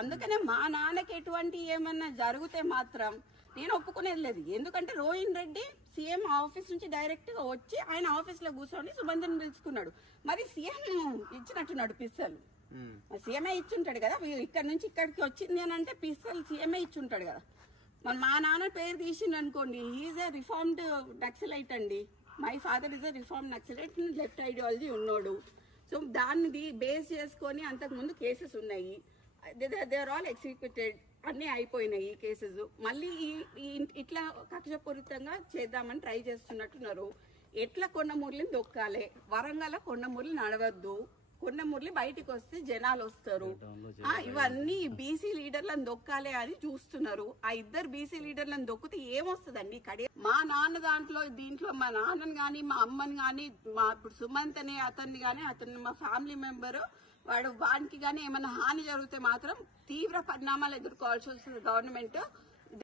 అందుకనే మా నాన్నకి ఎటువంటి ఏమన్నా జరిగితే మాత్రం నేను ఒప్పుకునేది లేదు. ఎందుకంటే రోహిన్ రెడ్డి సీఎం ఆఫీస్ నుంచి డైరెక్ట్ గా వచ్చి ఆయన ఆఫీస్ లో కూర్చొని సుమంత్ని పిలుచుకున్నాడు. మరి సీఎం ఇచ్చినట్టున్నాడు పిస్తలు, సీఎంఏ ఇచ్చుంటాడు కదా. ఇక్కడ నుంచి ఇక్కడికి వచ్చింది అని అంటే పిస్తలు సీఎంఏ ఇచ్చుంటాడు కదా. మరి మా నాన్న పేరు తీసిండు అనుకోండి, ఈజ్ ఏ రిఫార్మ్డ్ నక్సలైట్ అండి. My father is a reform naxalite, left ideology ఉన్నాడు. సో దాన్ని బేస్ చేసుకొని అంతకుముందు కేసెస్ ఉన్నాయి. దే ఆర్ ఆల్ ఎగ్జిక్యూటెడ్, అన్ని అయిపోయినాయి కేసెస్. మళ్ళీ ఇట్లా కక్షపూరితంగా చేద్దామని ట్రై చేస్తున్నట్టున్నారు. ఎట్లా కొండమూర్లిని దొక్కాలి, వరంగల్ కొండమూర్లి నడవద్దు, కొండమూర్లి బయటికి వస్తే జనాలు వస్తారు, ఇవన్నీ బీసీ లీడర్లను దొక్కాలి అని చూస్తున్నారు. ఆ ఇద్దరు బీసీ లీడర్లను దొక్కితే ఏమొస్తుందండి? మా నాన్న దీంట్లో మా నాన్నని గాని మా అమ్మని గాని మా ఇప్పుడు సుమంత్ అనే అతన్ని గాని, అతను మా ఫ్యామిలీ మెంబరు, వాడికి గానీ ఏమైనా హాని జరిగితే మాత్రం తీవ్ర పరిణామాలు ఎదుర్కోవాల్సి వస్తుంది గవర్నమెంట్.